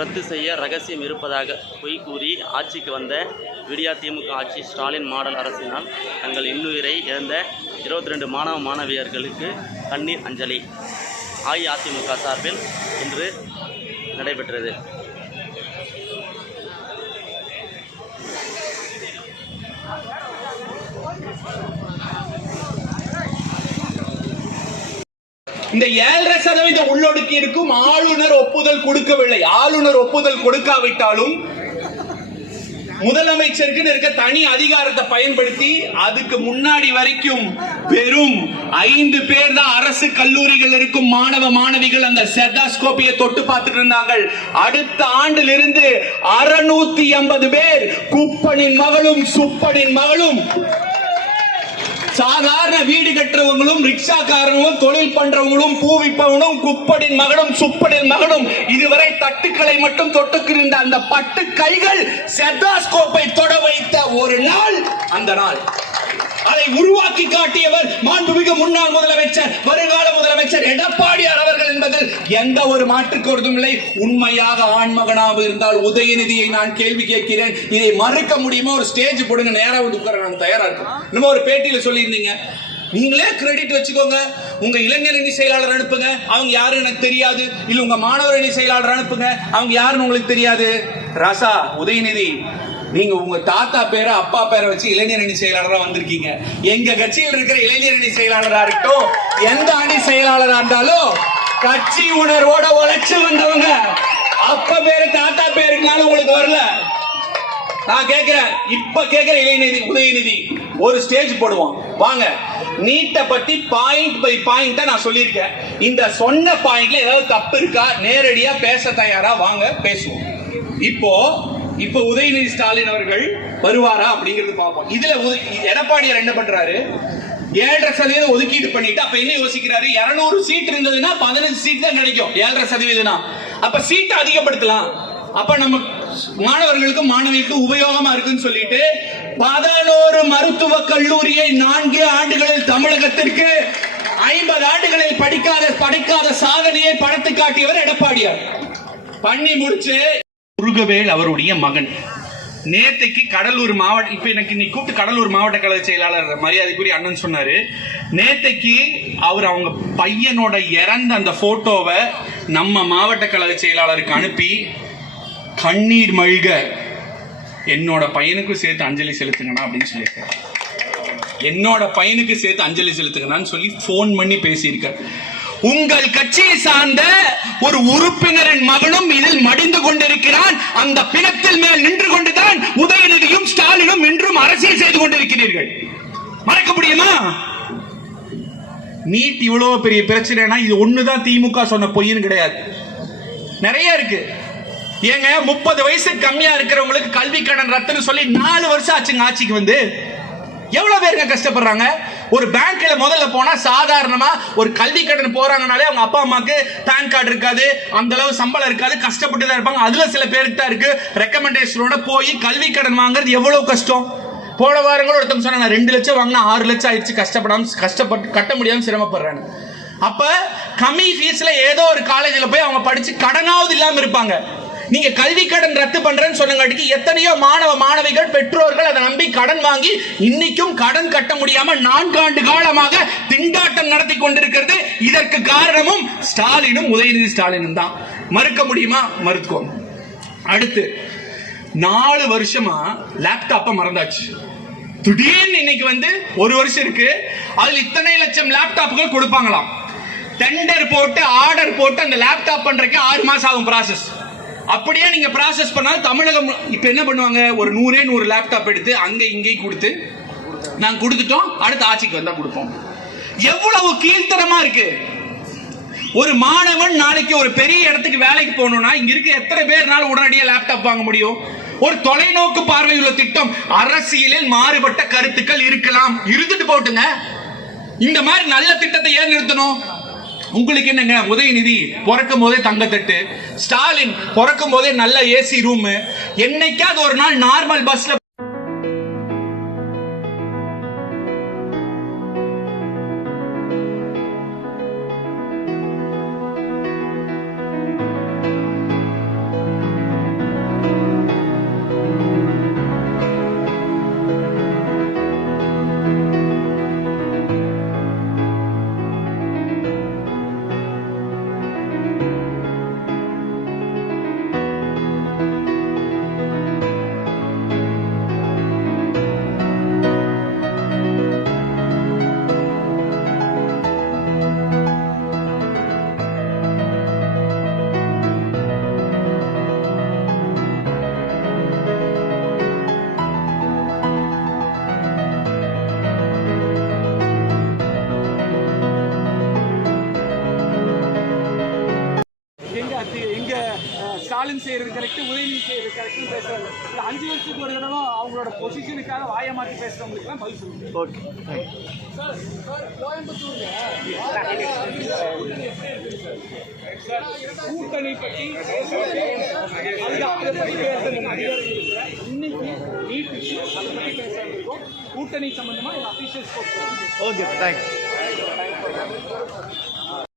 ரத்து செய்ய ரகசியம் இருப்பதாக பொய் கூறி ஆட்சிக்கு வந்த விடியா திமுக ஆட்சி ஸ்டாலின் மாடல் அரசினால் தங்கள் இன்னுயிரை இழந்த 22 மாணவ மாணவியர்களுக்கு கண்ணீர் அஞ்சலி அஇஅதிமுக சார்பில் இன்று நடைபெற்றது. இந்த 7.5% உள்ளொடுக்கீடுக்கும் ஆளுநர் ஒப்புதல் கொடுக்கவில்லை. ஆளுநர் ஒப்புதல் கொடுக்காவிட்டாலும் முதலமைச்சருக்கு இருக்க தனி அதிகாரத்தை பயன்படுத்தி அதுக்கு முன்னாடி வரைக்கும் வெறும் 5 பேர் தான் அரசு கல்லூரிகள் இருக்கும் மாணவ மாணவிகள் அந்த ஸ்டெத்தோஸ்கோப்பியை தொட்டு பார்த்துட்டு இருந்தாங்க. அடுத்த ஆண்டிலிருந்து 650 பேர் குப்பனின் மகளும் சுப்பனின் மகளும் சாதாரண வீடு கட்டுறவங்களும் ரிக்ஷாக்காரங்களும் தொழில் பண்றவங்களும் பூவிப்பவனும் குப்படின் மகனும் சுப்படின் மகனும் இதுவரை தட்டுக்களை மட்டும் தொட்டுக்கிருந்த அந்த பட்டு கைகள் ஸ்டெத்தோஸ்கோப்பை தொட வைத்த ஒரு நாள் அந்த நாள். அதை உருவாக்கி காட்டியவர் மாண்புமிகு முன்னாள் முதலமைச்சர் வருங்கால முதலமைச்சர் எடப்பாடியார் அவர்கள் என்பதில் எந்த ஒரு மாற்று கருத்தும் இல்லை. உண்மையாக ஆண்மகனாக இருந்தால் உதயநிதியை நான் கேள்வி கேட்கிறேன். இதை மறுக்க முடியுமா? ஒரு ஸ்டேஜ் போடுங்க, நேரா உட்கார நான் தயாரா இருக்கேன். நம்ம ஒரு பேட்டியில சொல்லியிருந்தீங்க, நீங்களே கிரெடிட் வச்சுக்கோங்க, உங்க இளைஞர் அணி செயலாளர் அனுப்புங்க, அவங்க யாருன்னு எனக்கு தெரியாது. இல்ல உங்க மாணவர் அணி செயலாளர் அனுப்புங்க, அவங்க யாருன்னு உங்களுக்கு தெரியாது. ராசா உதயநிதி, நீங்க உங்க தாத்தா பேரை அப்பா பேரை வச்சு இளைஞர் அணி செயலாளரா வந்திருக்கீங்க. எங்க கட்சியில் இருக்கிற இளைஞர் அணி செயலாளரா இருக்கட்டும், எந்த அணி செயலாளரா இருந்தாலும் கட்சி உணர்வோட உழைச்சு வந்தவங்க. அப்பா பேரு தாத்தா பேருக்குனாலும் உங்களுக்கு வரல. நான் கேட்கிறேன், இப்ப கேட்கிற இளைஞர் உதயநிதி ஒரு ஸ்டேஜ் போடுவோம் வாங்க. நீட்டை பத்தி பாயிண்ட் பை பாயிண்டா நான் சொல்லியிருக்கேன். இந்த சொன்ன பாயிண்ட்ல ஏதாவது தப்பு இருக்கா நேரடியா பேச தயாரா வாங்க பேசுவோம். இப்போ உதயநிதி ஸ்டாலின் அவர்கள் வருவாரா அப்படிங்கிறது பார்ப்போம். இதுல எடப்பாடியார் என்ன பண்றாரு? 7.5% ஒதுக்கீடு பண்ணிட்டு அப்ப என்ன யோசிக்கிறாரு? 200 சீட் இருந்ததுன்னா 15 சீட் தான் கிடைக்கும். 7.5% அப்ப சீட்டை அதிகப்படுத்தலாம், அப்ப நம்ம மாணவர்களுக்கு மாணவிகளுக்கு உபயோகமா இருக்குன்னு சொல்லிட்டு 11 மருத்துவ கல்லூரியை 4 ஆண்டுகளில் தமிழகத்திற்கு 50 ஆண்டுகளில் படிக்காத சாதனையை படத்து காட்டியவர் எடப்பாடியார். பண்ணி முடிச்சு முருகவேல் அவருடைய மகன் நேத்தைக்கு கடலூர் மாவட்ட, இப்ப எனக்கு இன்னைக்கு கூப்பிட்டு கடலூர் மாவட்ட கழக செயலாளர் மரியாதைக்குரிய அண்ணன் சொன்னாரு, நேத்தைக்கு அவங்க பையனோட இறந்த அந்த போட்டோவை நம்ம மாவட்ட கழக செயலாளருக்கு அனுப்பி கண்ணீர் மல்க என்னோட பையனுக்கும் சேர்த்து அஞ்சலி செலுத்துங்கண்ணா அப்படின்னு சொல்லியிருக்காரு. என்னோட பையனுக்கு சேர்த்து அஞ்சலி செலுத்துங்கன்னு சொல்லி போன் பண்ணி பேசியிருக்கார். உங்கள் கட்சியை சார்ந்த ஒரு உறுப்பினரின் மகனும் இதில் மடிந்து கொண்டிருக்கிறான். அந்த பிணத்தில் மேல் நின்று கொண்டுதான் உதயநிதியும் ஸ்டாலினும் இன்றும் அரசியல் செய்து கொண்டிருக்கிறீர்கள். மறக்க முடியுமா? நீட் இவ்வளவு பெரிய பிரச்சனைனா இது ஒண்ணுதான் திமுக சொன்ன பொய்ன்னு கிடையாது, நிறைய இருக்கு. ஏங்க 30 வயசு கம்மியா இருக்கிறவங்களுக்கு கல்வி கடன் ரத்துன்னு சொல்லி 4 வருஷம் ஆச்சுங்க ஆட்சிக்கு வந்து. எவ்வளவு பேருங்க கஷ்டப்படுறாங்க? ஒரு பேங்க்ல முதல்ல போனா சாதாரணமா ஒரு கல்வி கடன் போறாங்கனாலே அவங்க அப்பா அம்மாக்கு பேன் கார்டு இருக்காது, அந்த அளவு சம்பளம் இருக்காது, கஷ்டப்பட்டு தான் இருப்பாங்க. அதுல சில பேருக்கு தான் இருக்கு. ரெக்கமெண்டேஷனோட போய் கல்வி கடன் வாங்குறது எவ்வளவு கஷ்டம். போன வாரங்களும் ஒருத்தவங்க சொன்னாங்க 2 லட்சம் வாங்கினா 6 லட்சம் ஆயிடுச்சு, கஷ்டப்பட்டு கட்ட முடியாம சிரமப்படுறாங்க. அப்ப கம்மி ஃபீஸ்ல ஏதோ ஒரு காலேஜ்ல போய் அவங்க படிச்சு கடனாவது இல்லாம இருப்பாங்க. நீங்க கல்வி கடன் ரத்து பண்றேன்னு சொன்னங்காட்டிக்கு எத்தனையோ மாணவ மாணவிகள் பெற்றோர்கள் அதை நம்பி கடன் வாங்கி இன்னைக்கும் கடன் கட்ட முடியாம 4 ஆண்டு காலமாக திண்டாட்டம் நடத்தி கொண்டிருக்கிறது. இதற்கு காரணமும் ஸ்டாலினும் உதயநிதி ஸ்டாலினும் தான். மறுக்க முடியுமா? மறுத்துக்கோம். அடுத்து 4 வருஷமா லேப்டாப்பை மறந்தாச்சு. திடீர்னு இன்னைக்கு வந்து 1 வருஷம் இருக்கு, அதுல இத்தனை லட்சம் லேப்டாப்புகள் கொடுப்பாங்களாம். டெண்டர் போட்டு ஆர்டர் போட்டு அந்த லேப்டாப் பண்றதுக்கு 6 மாசம் ஆகும் ப்ராசஸ். அப்படியே நீங்க ப்ராசஸ் பண்ணாலும் தமிழகம் இப்ப என்ன பண்ணுவாங்க? ஒரு 100 லேப்டாப் எடுத்து அங்க இங்கே கொடுத்து நாங்க கொடுத்துட்டோம், அடுத்த ஆட்சிக்கு வந்தா கொடுப்போம். எவ்வளவு கீழ்த்தரமா இருக்கு. ஒரு மாணவன் நாளைக்கு ஒரு பெரிய இடத்துக்கு வேலைக்கு போகணும்னா இங்க இருக்க எத்தனை பேர்னால உடனடியாக லேப்டாப் வாங்க முடியும்? ஒரு தொலைநோக்கு பார்வையுள்ள திட்டம். அரசியலில் மாறுபட்ட கருத்துக்கள் இருக்கலாம், இருந்துட்டு போட்டுங்க. இந்த மாதிரி நல்ல திட்டத்தை ஏன் நிறுத்தணும்? உங்களுக்கு என்னங்க? உதயநிதி பிறக்கும் போதே தங்கத்தட்டு, ஸ்டாலின் பிறக்கும் போதே நல்ல ஏசி ரூம், என்னைக்காவது ஒரு நாள் நார்மல் பஸ்ல ஸ்டாலின் செய்யறது கரெக்ட், உதயநிதி செய்யறது கரெக்ட்னு பேசுறாங்க. 5 வருஷத்துக்கு ஒரு தடவை அவங்களோட பொசிஷனுக்காக வாயை மாற்றி பேசுறவங்களுக்குலாம் பதில் சொல்லுங்க. ஓகே. கூட்டணி பற்றி அதை பற்றி பேசுறதுக்கு அதிகாரம் இருக்குல்ல. இன்னைக்கு நீட் இஷ்யூ அதை பற்றி பேசுறதுக்கும் கூட்டணி சம்பந்தமா அஃபீஷியல் ஸ்போர்ட்ஸ். Okay, thanks.